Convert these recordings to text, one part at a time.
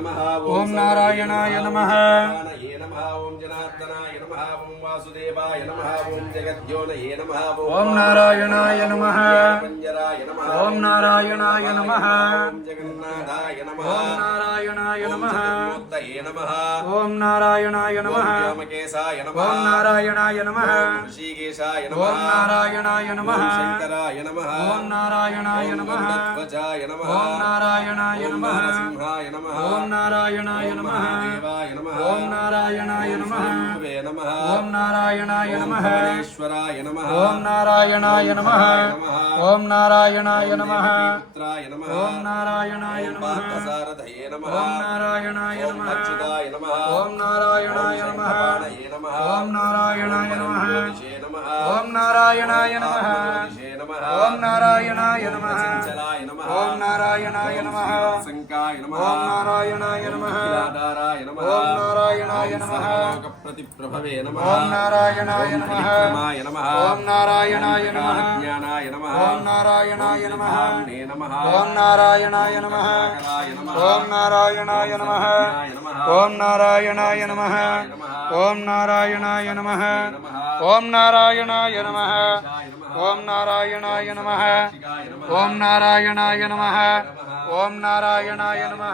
ఓం నారాయణాయ నమః ఓం జనార్దనాయ నమః ఓం వాసుదేవాయ నమః ఓం జగద్యోనయే నమః ఓం నారాయణాయ నమః పంజరాయ నమః ఓం నారాయణాయ నమః ఓం జగన్నాథాయ నమః ఓం నారాయణాయ నమః మూర్తయే నమః ఓం నారాయణాయ నమః వ్యోమకేశాయ నమః ఓం నారాయణాయ నమః ఋషికేశాయ ఓం నమః నారాయణాయ నమః శంకరాయ నమః ఓం నారాయణాయ నమః ధ్వజాయ నమః ఓం నారాయణాయ నమః సింహాయ నమః ఓం నారాయణాయ నమః దేవాయ నమః ఓం నారాయణాయ నమః వే నమః ఓం నారాయణాయ నమః ఈశ్వరాయ నమః ఓం నారాయణాయ నమః ఓం నారాయణాయ నమః పుత్రాయ నమః ఓం నారాయణాయ నమః పార్థసారథయే నమః ఓం నారాయణాయ ఓం నమః అచ్యుతాయ నమః ఓం నారాయణాయ నమః శంఖపాణయే నమః ఓం నారాయణాయ నమః దిశే నమః ఓం నారాయణాయ నమః దిశే నమః ఓం నారాయణాయ నమః చలాయ నమః ఓం నారాయణాయ నమః సంకాయ నమః ఓం నారాయణాయ నమః ఆధారాయ నమః ఓం నారాయణాయ నమః ప్రతిప్రభవే నమః ఓం నారాయణాయ నమః విక్రమాయ నమః ఓం నారాయణాయ నమః జ్ఞానాయ నమః ఓం నారాయణాయ నమః నే నమః ఓం నారాయణాయ నమః కరాయ నమః ఓం నారాయణాయ నమః ఓం నారాయణాయ నమః ఓం నారాయణాయ నమః ఓం నారాయణాయ నమః ఓం నారాయణాయ నమః ఓం నారాయణాయ నమః ఓం నారాయణాయ నమః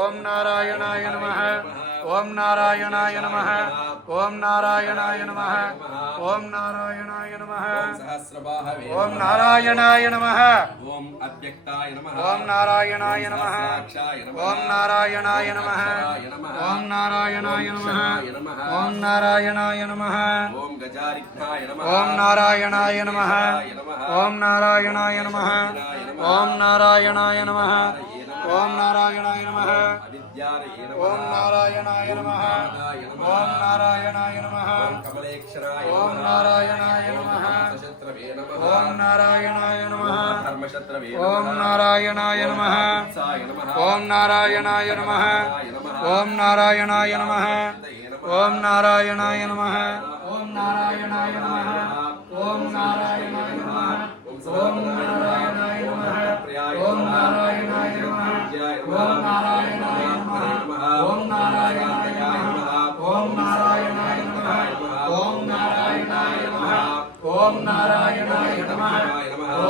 ఓం నారాయణాయ నమః ఓం నారాయణాయ నమః ఓం నారాయణాయ నమః ఓం నారాయణాయ నమః సహస్రబాహవే ఓం నారాయణాయ నమః ఓం అవ్యక్తాయ నమః ఓం నారాయణాయ నమః సాక్షాయ నమః ఓం నారాయణాయ నమః ఓం నారాయణాయ నమః ఓం నారాయణాయ నమః ఓం గజారిఘ్నాయ నమః ఓం నారాయణాయ నమః ఓం నారాయణాయ నమః ఓం నారాయణాయ నమః ఓం నారాయణాయ నమః అవిద్యారయే ఓం నమః నారాయణాయ నమః ఓం నారాయణాయ నమః కమలేక్షరాయ ఓం నారాయణాయ నమః శత్రవే నమః ఓం నారాయణాయ నమః ధర్మశత్రవే ఓం నారాయణాయ నమః సాయ నమః ఓం నారాయణాయ నమః ఓం నారాయణాయ నమః ఓం నారాయణాయ నమః ఓం నారాయణాయ నమః ఓం నారాయణాయ నమః ఓం నారాయణాయ నమః ఓం నారాయణాయ నమః ఓం నారాయణాయ నమః ఓం నారాయణాయ నమః ఓం నారాయణాయ నమః ఓం నారాయణాయ నమః ఓం నారాయణాయ నమః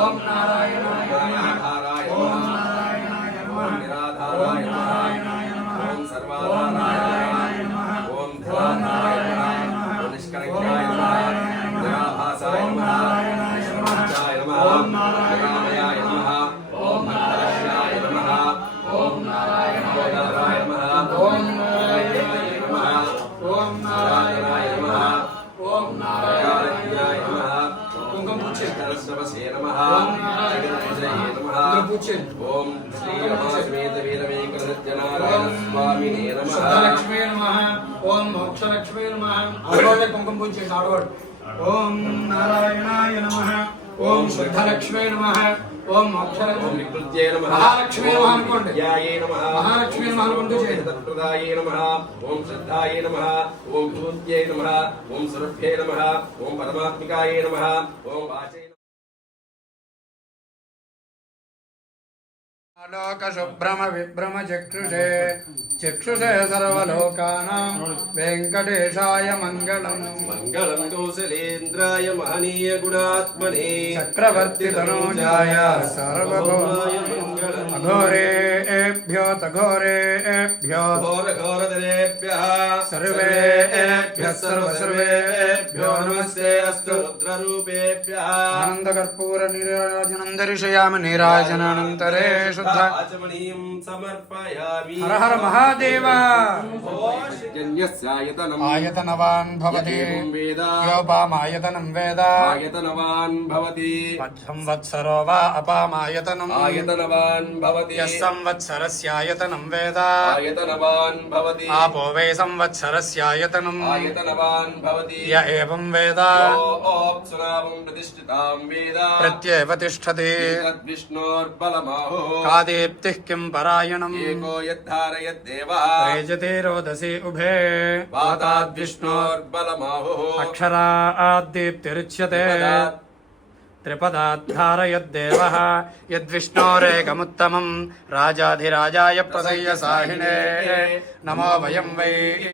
ఓం నారాయణాయ నమః ఓం నారాయణాయ నమః నిరాధారాయ నారాయణాయ నమః ఓం సర్వాధారాయ ఓం ధ్యానాయ ఓం నిష్కలంకాయ నిరాభాసాయ నిరాయ ఓం నారాయణాయ నమః ఓం నారాయణాయ నమః ఓం నారాయణాయ నమః ఓం నారాయణాయ నమః ఓం నారాయణాయ నమః ఓం నారాయణాయ నమః కుంకుమ సరస్వసే నమః ఓం నారాయణాయ నమః ఓం ఓం శ్రీ రమాసమేత వీరవేంకటనారాయణ స్వామినే నమః సిద్ధలక్ష్మీ నమః ఓం మోక్షలక్ష్మీ నమః ఆడవాళ్ళే కుంకుమ పూజ చేసి ఆడవాడు ఓం నారాయణాయ నమః ఓం సిద్ధలక్ష్మీ నమః ఓం మోక్షలక్ష్మీ ఓం వికృత్యై నమః మహాలక్ష్మీ నమః అనుకోండి యాయే నమః మహాలక్ష్మీ నమః అనుకుంటూ చేయండి తత్ప్రదాయే నమః ఓం శ్రద్ధాయే నమః ఓం విభూత్యై నమః ఓం సురభ్యై నమః ఓం పరమాత్మికాయే నమః ఓం వాచై లోక శుభ్రమ విభ్రమ చక్షుషే చక్షుషే సర్వలోకానాం వెంకటేశాయ మంగళం మంగళం కౌసలేంద్రాయ మహనీయ గుణాత్మనే చక్రవర్తి తనూజాయ సర్వభౌమాయ మంగళం అఘోరేభ్యో తఘోరేభ్యో ఘోర ఘోరధరేభ్యః సర్వేభ్యః సర్వేభ్యో నమస్తే అస్తు రుద్రరూపేభ్యః ఆనందకర్పూర నీరాజనం దర్శయామి నీరాజనానంతరే శుద్ధ ఆచమనీయం సమర్పయామి హర హర మహాదేవ జన్యస్యాయతనం ఆయతనవాన్ భవతి వేద యోపామాయతనం వేద ఆయతనవాన్ భవతి సంవత్సరో వా అపామాయతనం ఆయతనవాన్ భవతి యః సంవత్సరస్యాయతనం వేద ఆయతనవాన్ భవతి ఆపో వై సంవత్సరస్యాయతనం ఆయతనవాన్ భవతి య ఏవం వేద ఓప్సునామం ప్రతిష్ఠితాం వేద ప్రత్యేవ తిష్టతి తద్విష్ణోర్బలమాహో కా దీప్తిః కిం పరాయణం ఏకో యద్ధారయద్దేవః రేజతే రోదసి ఉభే వాతాద్విష్ణోర్బలమాహో అక్షరాద్దీప్తిరుచ్యతే त्रिपदाद्धारयद्देवः यद्विष्णोरेकमुत्तमं राजाधिराजाय प्रसय्य साहिने नमो वयं वै